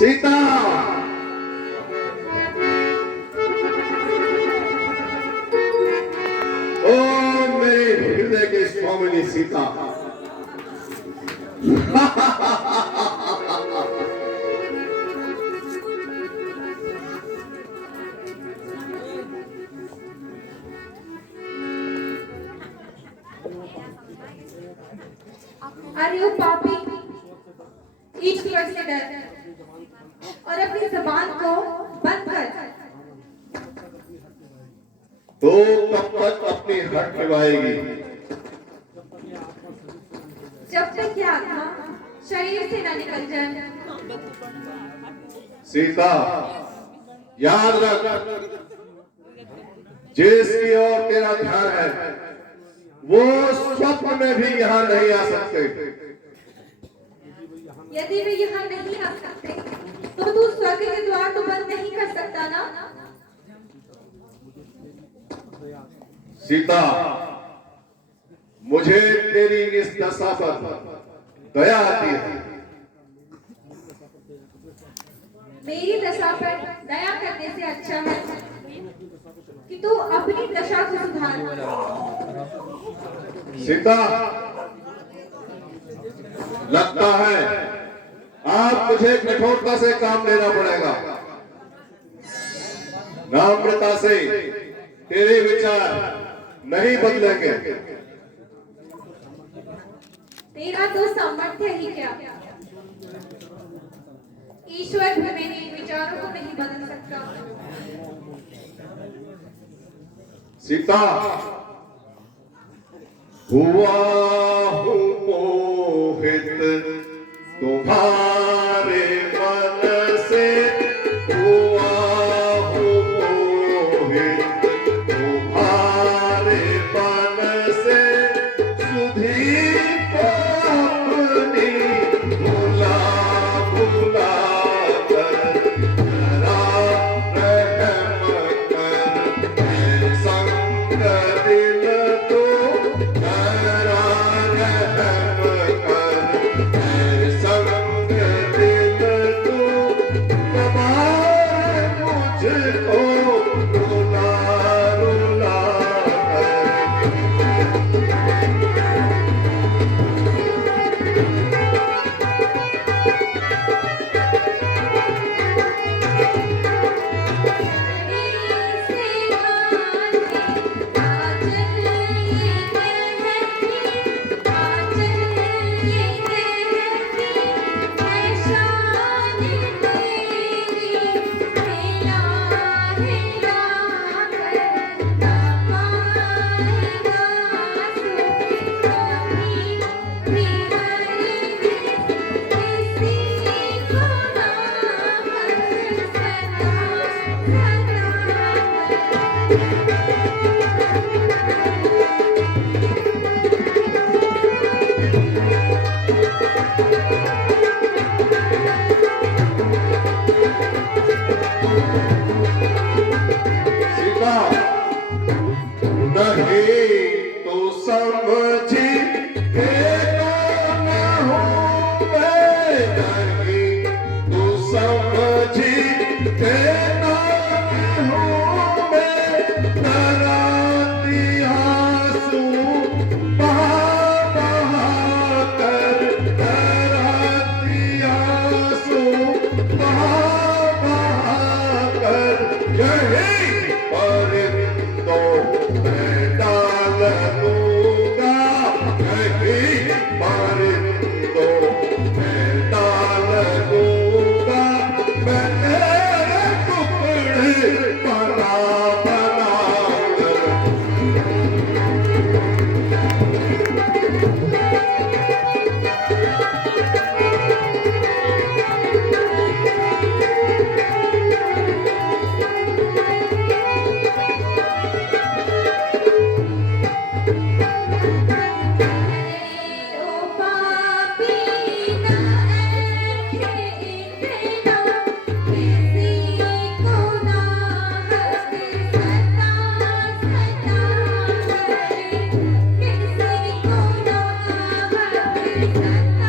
सीता, ओ मेरे हृदय के स्वामिनी सीता। अरे ओ पापी, ईश्वर से डर और अपनी जबान को बंद कर। तो कब तक अपनी हट निभाएगी? जब तक ये आत्मा शरीर से न निकल जाए। सीता, याद रख, जिसकी ओर तेरा ध्यान है वो स्वप्न में भी यहाँ नहीं आ सकते। यदि वे यहाँ नहीं आ सकते तो तू स्वर्ग के द्वार तो बंद नहीं कर सकता ना। सीता, मुझे तेरी इस दशा पर दया आती है। मेरी दशा पर दया करने से अच्छा है कि तू अपनी दशा को सुधार। सीता, लगता है आप मुझे कठोरता से काम लेना पड़ेगा। नम्रता से तेरे विचार नहीं बदलेंगे। तेरा तो सामर्थ्य ही क्या, ईश्वर भी मेरे विचारों को नहीं बदल सकता। सीता, हुआ हूँ मोहित तुम्हारे मन से, हुआ हूँ मोहित तुम्हारे मन से, सुधी को अपनी भुला भुला कर जरा रहम कर, मेरे संग दिल तो जरा रहम कर, मेरे संग दिल तो कमाए मुझको रुला रुला सीता, नहीं तो समझी न हूँ मैं, नहीं तो समझी न हूँ मैं, डराती आंसू बहा बहा कर, डराती आंसू बहा बहा कर, यही परिंदों में डाल दूंगा, यही परिंदों में डाल दूंगा, मैं तेरे टुकड़े बना बना कर। ओ पापी ना ऐसे इतना, किसी को ना हक सता सता करे, किसी को ना हक सता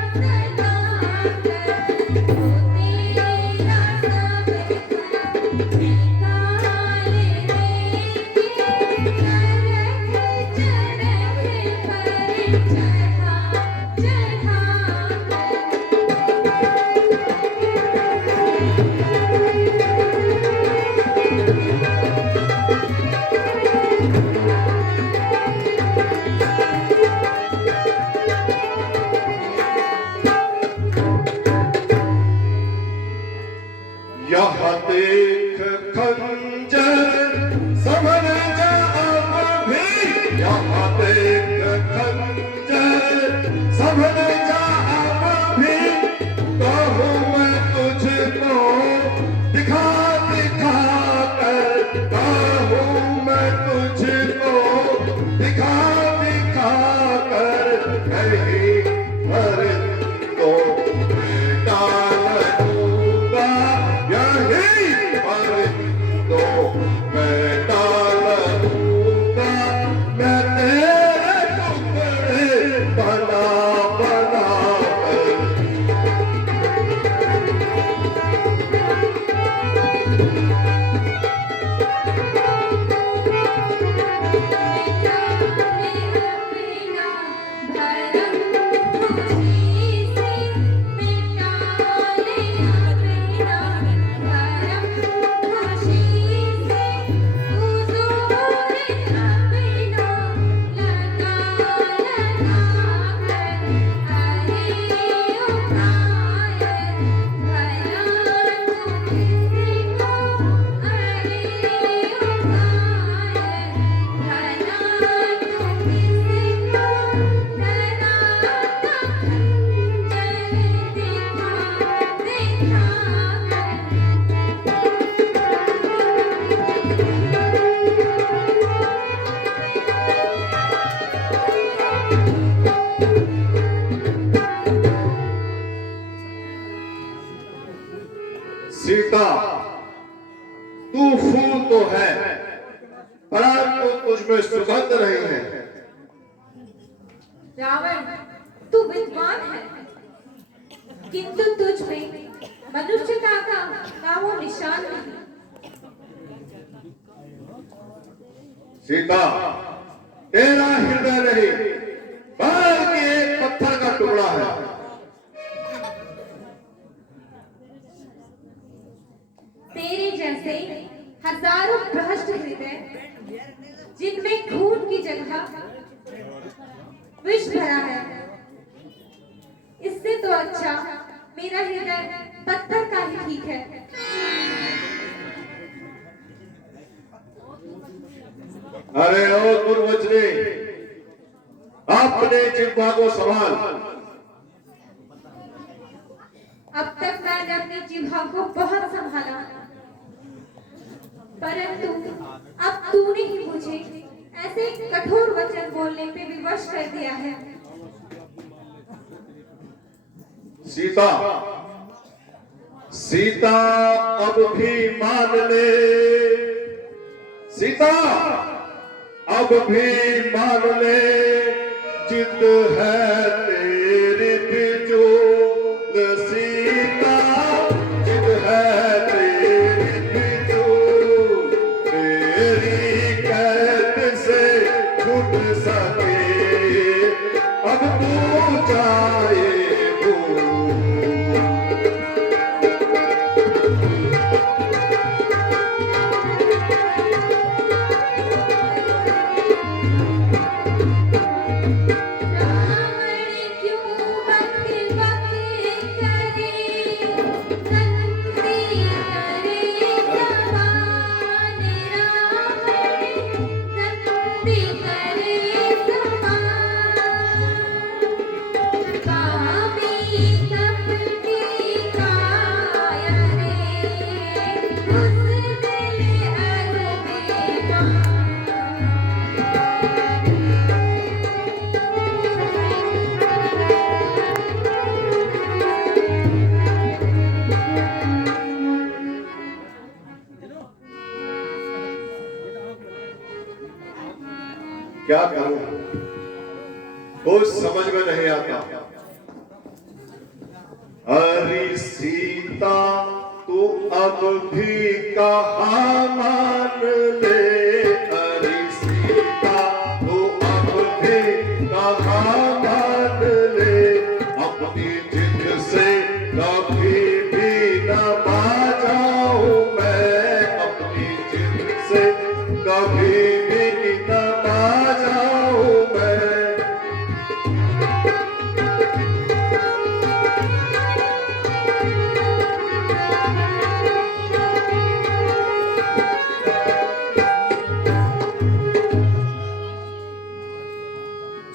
सता करे, ओ तेरे उसमें सुगंध नहीं है। रावण, तू विद्वान है, किंतु तुझ में मनुष्यता का नामो निशान नहीं। सीता, तेरा हृदय नहीं बल्कि एक पत्थर का टुकड़ा है। तेरे जैसे हजारों भ्रष्ट हृदय जिनमें खून की जगह विष भरा है, इससे तो अच्छा मेरा हृदय पत्थर का ही ठीक है। अरे ओ दुर्वचने, अपने जिह्वा को संभाल। अब तक मैंने अपनी जिह्वा को बहुत संभाला, परंतु अब तूने ही मुझे ऐसे कठोर वचन बोलने पे विवश कर दिया है। सीता, सीता अब भी मान ले। सीता अब भी मान ले, जिद है तेरी फिजूल। सीता जिद है तेरी फिजूल, तेरी कैद से छूट सके अब तू जाए भूल। क्या करूं, कुछ समझ में नहीं आता। अरे सीता तू अब भी कहा मान ले। अरे सीता तू अब भी कहा मान ले, अपनी जिद से कभी भी न बाजाऊं मैं। अपनी जिद से कभी भी न बाजाऊं मैं।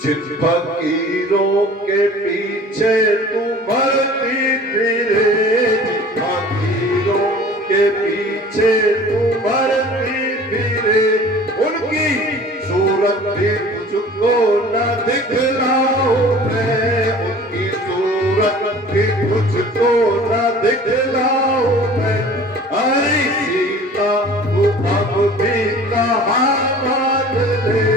जिन फकीरों के पीछे तू भरती फिरे, जिन फकीरों के पीछे तू भरती फिरे, उनकी सूरत भी तुझको न दिखलाऊं मैं। उनकी सूरत भी तुझको न दिखलाऊं मैं। अरे सीता तू अब भी कहा मान ले।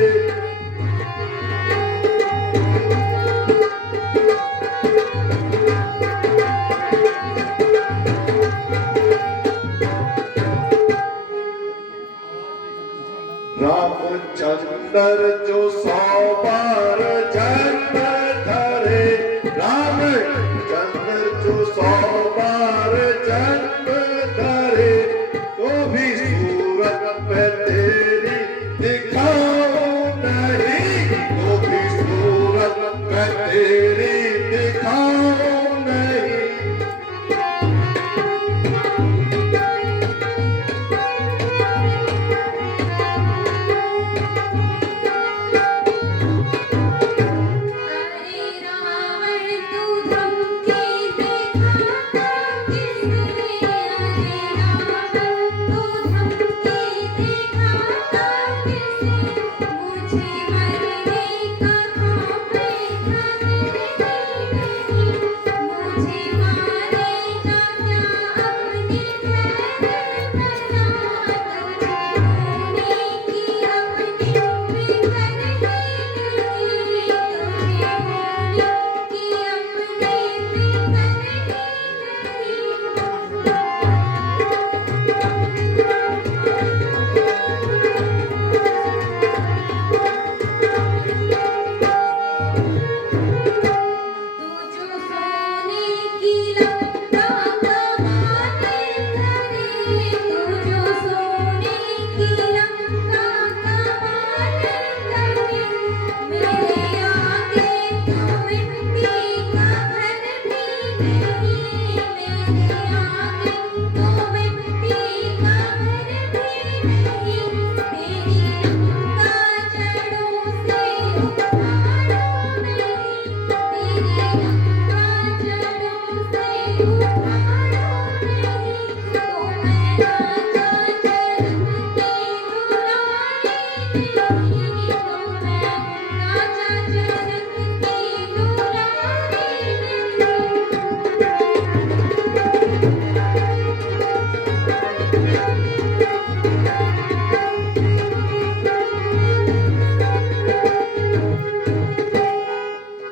रामचंद्र जो 100 बार जन्म धरे, रामचंद्र जो 100 बार जन्म धरे, तो भी सूरत में तेरी दिखाऊं नहीं। तो भी सूरत में तेरी दिखाऊं नहीं। अरे रावण तू धमकी दिखाता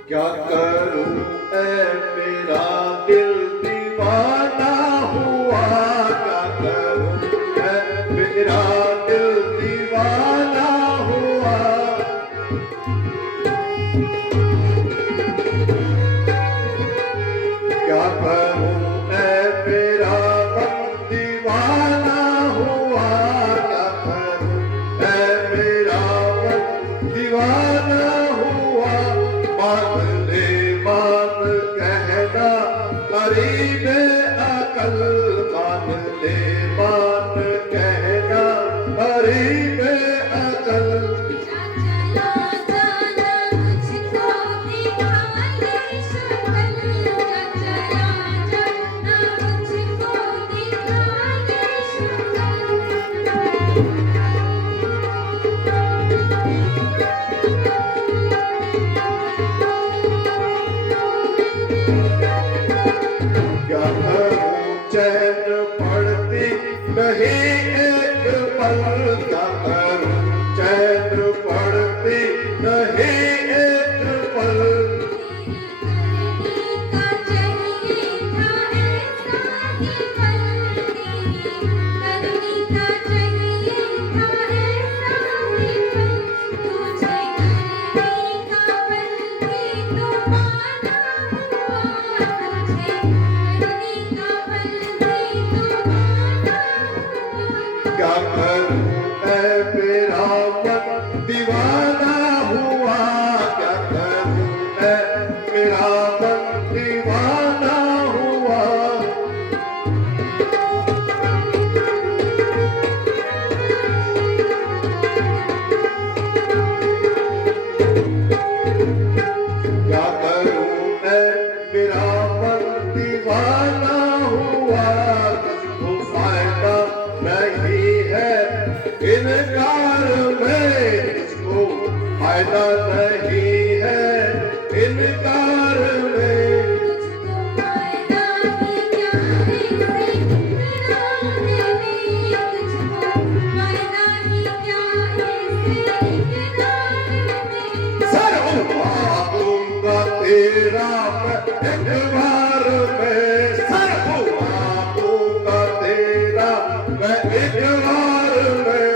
क्या करूं ऐ मेरा दिल दीवाना हुआ, क्या करूं ऐ मेरा दिल दीवाना हुआ। क्या करूं ऐ मेरा मन दीवाना हुआ, क्या करूं ऐ मेरा मन दीवाना हुआ। मान ले मान कहना करीब अकल, मान ले मान कहना करीब अकल। क्या करूं चैन पड़ती नहीं एक पल, क्या करूं चैन पड़ती नहीं एक पल। क्या करूं ऐ मेरा मन दीवाना हुआ, क्या करूं ऐ मेरा मन दीवाना हुआ। क्या करूं ऐ मेरा मन दीवाना हुआ। तुझको फायदा नहीं है इनकार में, तुझको फायदा नहीं है इनकार में। सर उठा दूंगा तेरा मैं एक बार में, सर उठा दूंगा तेरा मैं एक बार में।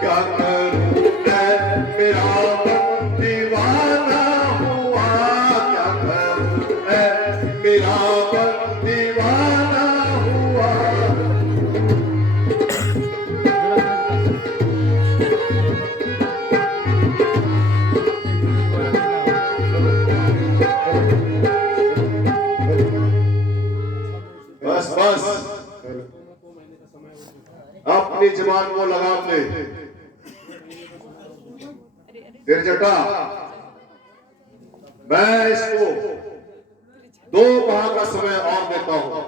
क्या करूं मैं मेरा मन दीवाना हुआ, क्या करूं मैं मेरा मन दीवाना हुआ। बस बस अपनी जबान को लगाम दे। फिर जटा मैं इसको 2 माह का समय और देता हूं।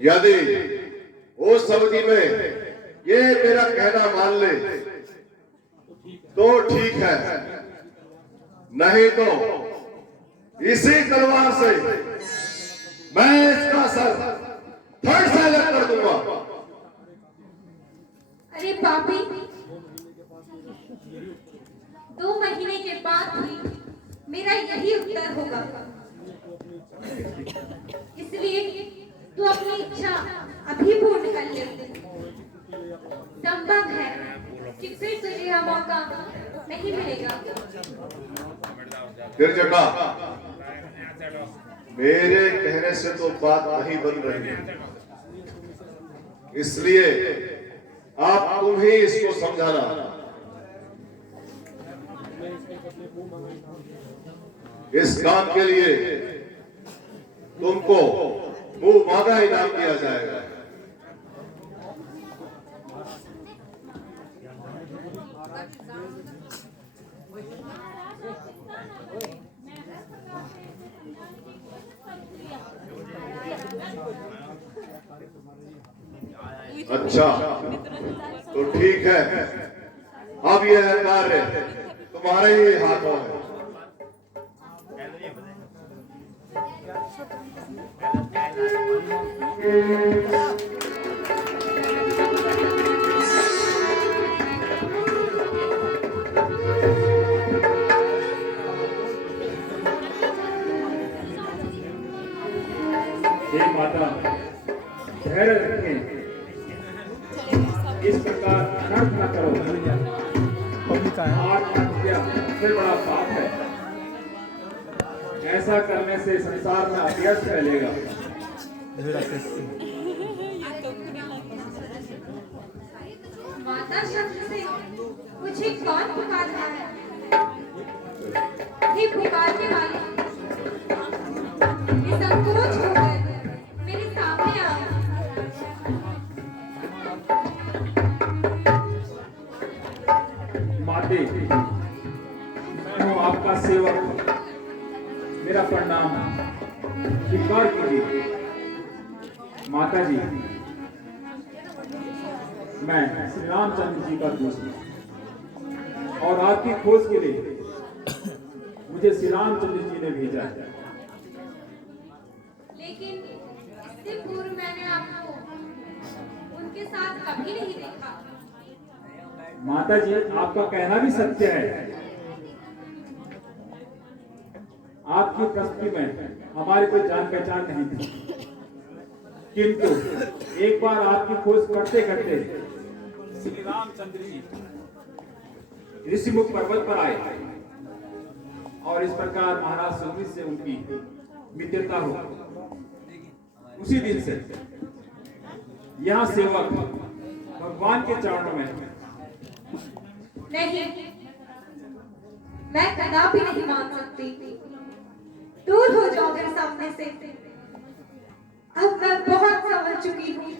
यदि उस अवधि में ये मेरा कहना मान ले तो ठीक है, नहीं तो इसी तलवार से मैं इसका सर थर्ड साइलेंट कर दूंगा। अरे पापी, 2 महीने के बाद ही मेरा यही उत्तर होगा, इसलिए तू अपनी इच्छा अभी पूर्ण कर ले। संभव है कि फिर तुझे यह मौका नहीं मिलेगा। फिर जटा मेरे कहने से तो बात नहीं बन रही है। इसलिए आप तुम ही इसको समझाना। इस काम के लिए तुमको मुंह मांगा इनाम दिया जाएगा। अच्छा, तो ठीक है, अब यह कार्य तुम्हारे ही हाथों है। हे माता, धैर्य रखें, इस प्रकार अनर्थ न करो। आत्महत्या सबसे बड़ा पाप है। ऐसा करने से संसार में अभ्यस्त फैलेगा। माता शब्द से मुझे कौन पुकार रहा है? ये पुकारने वाले निसंकोच होकर मेरे सामने आओ। माते, मैं हूँ आपका सेवक, मेरा प्रणाम स्वीकार कीजिए। माता जी, मैं श्री रामचंद्र जी का दूत हूँ और आपकी खोज के लिए मुझे श्री रामचंद्र जी ने भेजा है। लेकिन इससे पूर्व मैंने आपको उनके साथ कभी नहीं देखा। माता जी, आपका कहना भी सत्य है। आपकी प्रस्तुति में हमारी कोई जान पहचान नहीं थी, किंतु एक बार आपकी खोज करते करते श्री रामचंद्र जी ऋषिमुख पर्वत पर आए और इस प्रकार महाराज सुमित से उनकी मित्रता हो। उसी दिन से यहाँ सेवक भगवान के चरणों में। नहीं, मैं कदापि नहीं मान सकती। दूर हो जाओ मेरे सामने से। अब मैं बहुत समझ चुकी हूँ।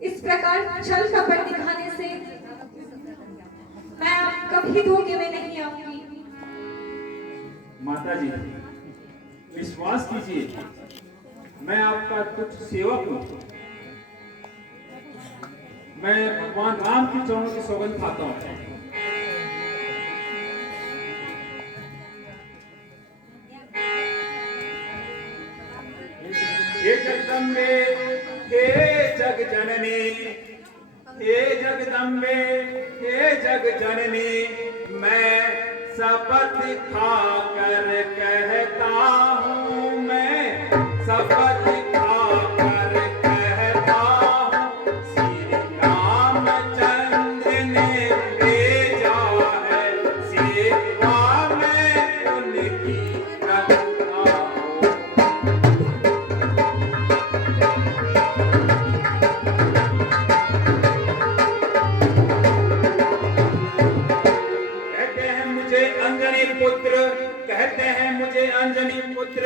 इस प्रकार छल कपट दिखाने से मैं अब कभी धोखे में नहीं आऊंगी। माता जी, विश्वास कीजिए, मैं आपका तुच्छ सेवक हूँ। मैं भगवान राम के चरणों की सौगंध खाता हूँ। हे जगदम्बे, हे जग जननी, हे जगदम्बे, हे जग जननी, मैं शपथ खाकर कहता हूँ, मैं शपथ खाकर कहता हूँ, श्री रामचंद्र ने भेजा है, सेवा में उनकी करता हूँ। कहते हैं मुझे अंजनी पुत्र,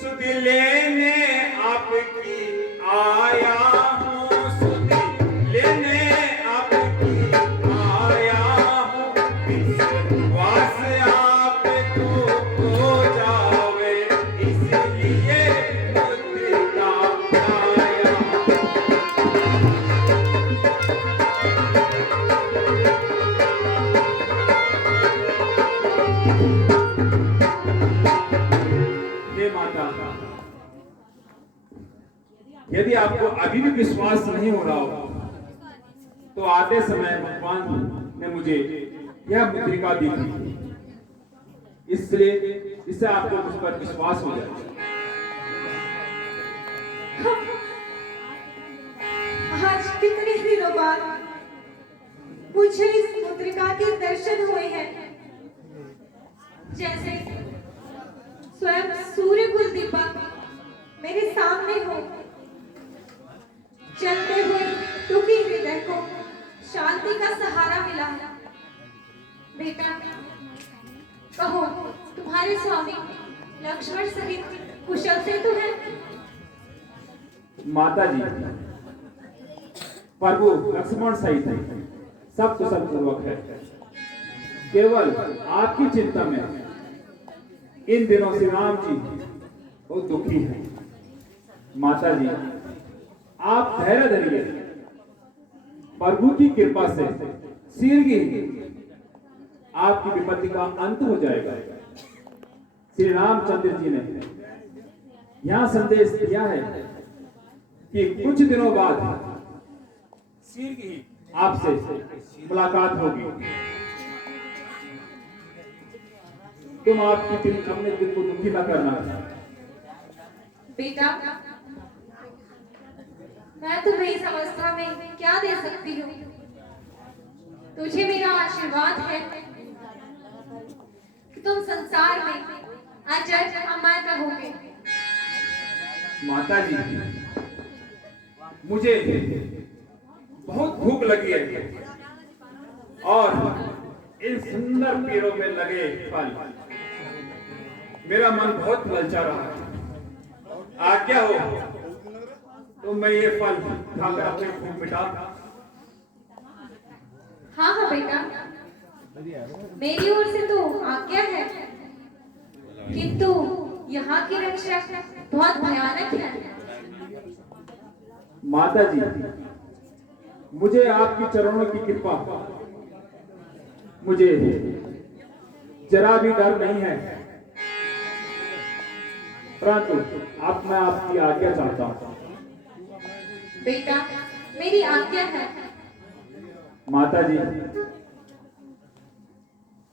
सुध लेने आपकी आया हूँ, सुध लेने आपकी आया हूँ, विश्वास आपको हो जावे, इसलिए पुत्र का आया हूँ। माता, यदि आपको अभी भी विश्वास नहीं हो रहा हो तो आते समय भगवान ने मुझे यह मुद्रिका दी थी, इसलिए इससे आपको मुझ पर विश्वास हो जाए। आज कितने दिनों बाद मुझे इस मुद्रिका के दर्शन हुए हैं, जैसे स्वयं सूर्य कुल दीपक मेरे सामने हो। चलते हुए दुखी हृदय को शांति का सहारा मिला है। बेटा, कहो, तुम्हारे स्वामी लक्ष्मण सहित कुशल से तो है? माता जी, प्रभु लक्ष्मण सहित सब कुशल पूर्वक है। केवल आपकी चिंता में इन दिनों श्री राम जी बहुत दुखी हैं। माता जी, आप धैर्य धरिए, प्रभु की कृपा से शीघ्र ही आपकी विपत्ति का अंत हो जाएगा। श्री रामचंद्र जी ने यहां संदेश दिया है कि कुछ दिनों बाद शीघ्र ही आपसे मुलाकात होगी। तुम आपकी अपने दिल को दुखी न करना। बेटा, मैं तुम्हें इस अवस्था में क्या दे सकती हूँ? तुझे मेरा आशीर्वाद है कि तुम संसार में अजर अमर रहोगे। माता जी, मुझे बहुत भूख लगी है और इन सुंदर पेड़ों में लगे फल मेरा मन बहुत ललचा रहा है। आज्ञा हो तो मैं ये फल खाकर अपनी भूख मिटा। हाँ हाँ बेटा, मेरी ओर से तो आज्ञा है, किंतु यहाँ की रक्षा बहुत भयानक है। माता जी, मुझे आपकी चरणों की कृपा, मुझे जरा भी डर नहीं है, परंतु मैं आपकी आज्ञा चाहता हूँ। बेटा, मेरी आज्ञा है। माता जी,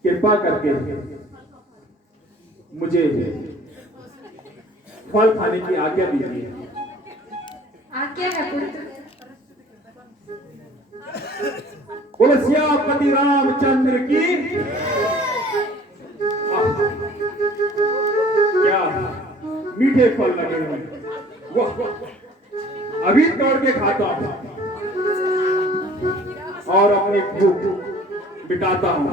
कृपा करके मुझे फल खाने की आज्ञा दीजिए। आज्ञा है पुत्र। बोलो सियापति रामचंद्र की। क्या मीठे फल लगे हुए, वाह, अभी तोड़ के खाता हूं और अपनी भूख मिटाता हूं।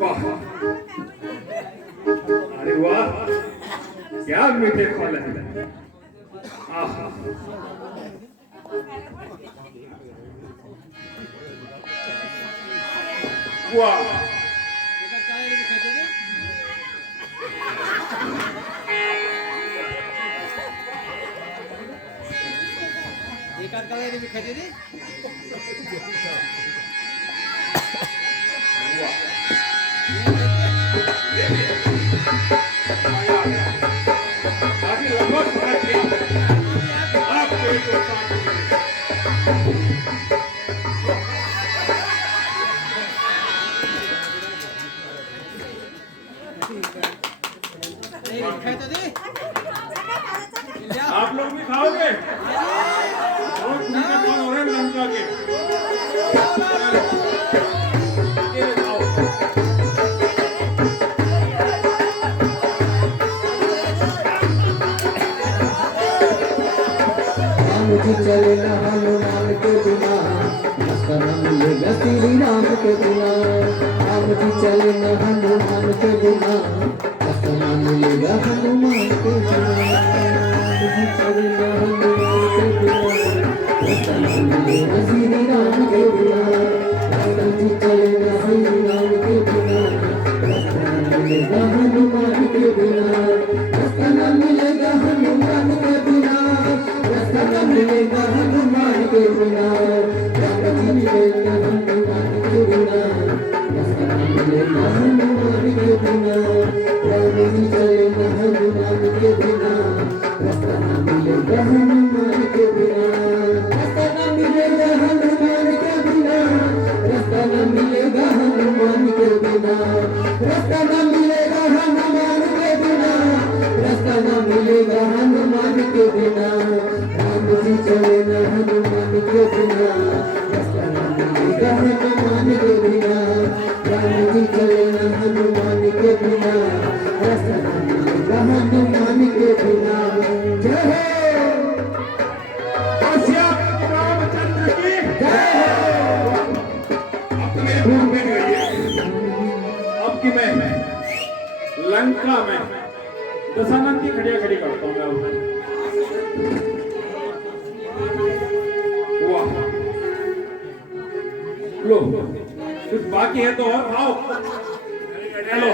वाह, अरे वाह, क्या मीठे फल है। आहा, वाह, अभी लगभग पहुंच गया। आपको एक और आप लोग भी खाओगे? और भूखे कौन हो रहे हैं लंका के? ये खाओ। मुझे चले ना हनुमान के बिना, रास्ता न मिलेगा श्री राम के बिना। मुझे चले ना हनुमान के बिना, रास्ता न मिलेगा हनुमान के बिना। मुझे चले ना हनुमान के बिना, रास्ता न मिलेगा श्री राम के बिना। मुझे चले ना हनुमान के बिना, रास्ता न मिलेगा हनुमान के बिना। रास्ता न मिलेगा हनुमान के बिना, रास्ता न मिलेगा हनुमान के बिना। रास्ता न मिलेगा हनुमान के बिना, रास्ता न मिलेगा हनुमान के बिना। राम जी चले न हनुमान के बिना, रास्ता न मिलेगा हनुमान के बिना। रास्ता न मिलेगा हनुमान के बिना, रास्ता न मिलेगा हनुमान के बिना। रास्ता न मिलेगा हनुमान के बिना, रास्ता न मिलेगा हनुमान के बिना। राम जी चले न हनुमान के बिना, रास्ता न मिलेगा हनुमान के बिना। राम जी चले न हनुमान के बिना, रास्ता न मिलेगा हनुमान के बिना। जय हो। लंका में दशानन की खड़िया खड़ी करता हूँ मैं। वाह, लो कुछ बाकी है तो और खाओ। हेलो,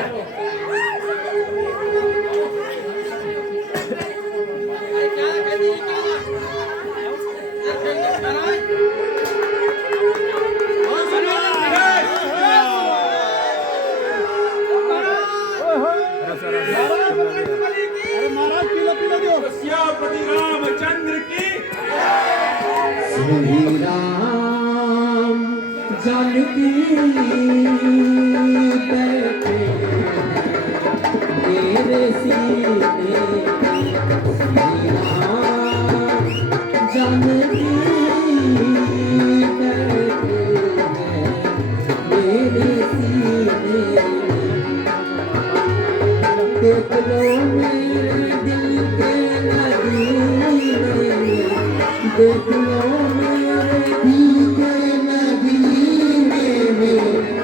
सियापति रामचंद्र की श्री राम जानकी बैठे मेरे सीने, श्री राम जानकी बैठे मेरे सीने। देख लो मेरे दिल के नगीने, देख लो मेरे दिल के नगीने में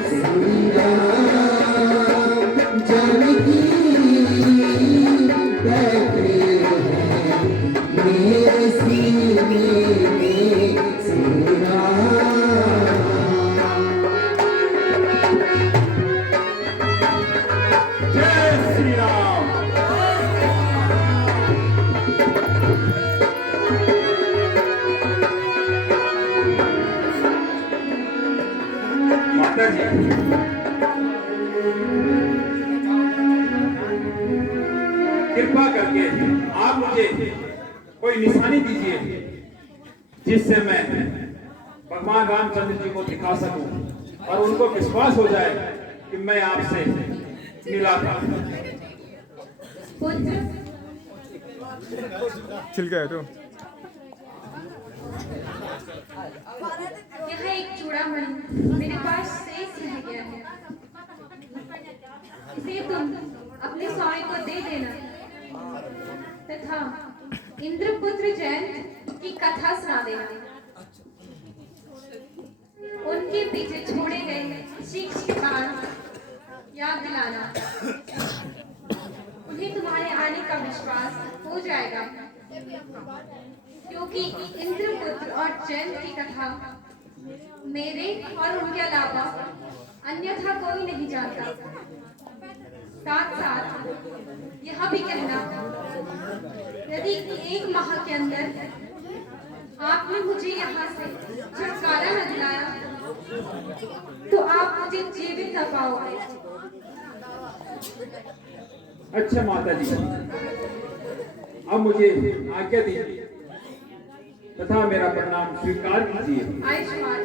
श्री राम जानकी बैठे हैं मेरे सीने में, श्री राम। जय श्री राम। माता जी, कृपा करके आप मुझे कोई निशानी दीजिए जिससे मैं भगवान रामचंद्र जी को दिखा सकूं और उनको विश्वास हो जाए कि मैं आपसे मिला था। पुत्र, छिलका है तो यह एक चूड़ामणि मेरे पास शेष रह गया है, इसे तुम अपने स्वामी को दे देना तथा इंद्रपुत्र जयंत की कथा सुना देना। उनके पीछे छोड़े गए शीश के बाण याद दिलाना, उन्हें तुम्हारे आने का विश्वास हो जाएगा, क्योंकि इंद्रपुत्र और जयंत की कथा मेरे और उनके अलावा अन्यथा कोई नहीं जानता। साथ साथ यह भी कहना, यदि 1 माह के अंदर आपने मुझे यहाँ से छुटकारा न दिलाया तो आप मुझे जीवित न पाओगे। अच्छा माता जी, अब मुझे आज्ञा दीजिए तथा मेरा प्रणाम स्वीकार कीजिए। आयुष्मान।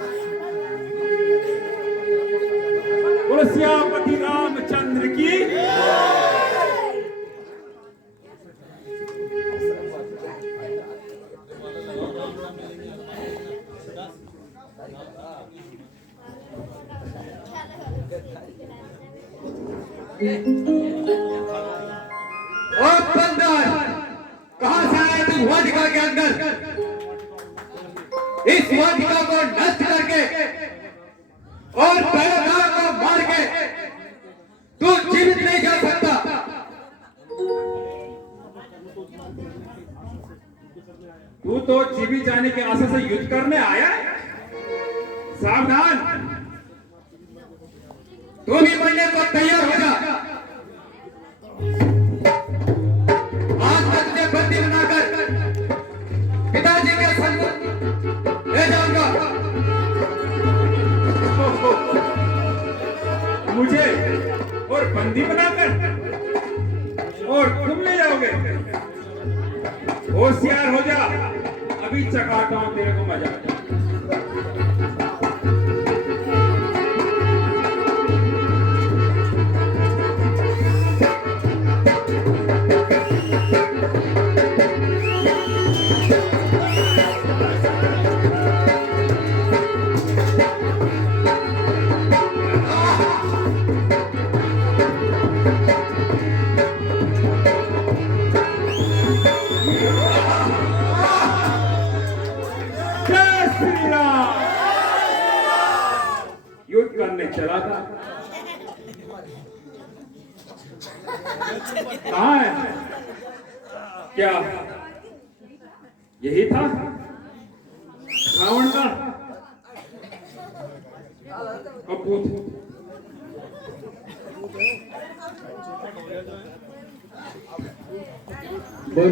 बोलो सियापति रामचंद्र की। और बंदर, कहां से आए तुम वाटिका के अंदर? इस वाटिका को नष्ट करके और पहरेदार को मार के तू जीवित नहीं जा सकता। तू तो जीवित जाने के आशा से युद्ध करने आया है? सावधान, तू भी मरने को तैयार हो जा। आज मैं तुझे बंदी बनाकर पिताजी के सन्मुख ले जाऊंगा। मुझे और बंदी बनाकर और तुम ले जाओगे? होशियार हो जा, अभी चकाता हूं तेरे को मजा। जय श्री कहाँ है? क्या यही था रावण का कपूत?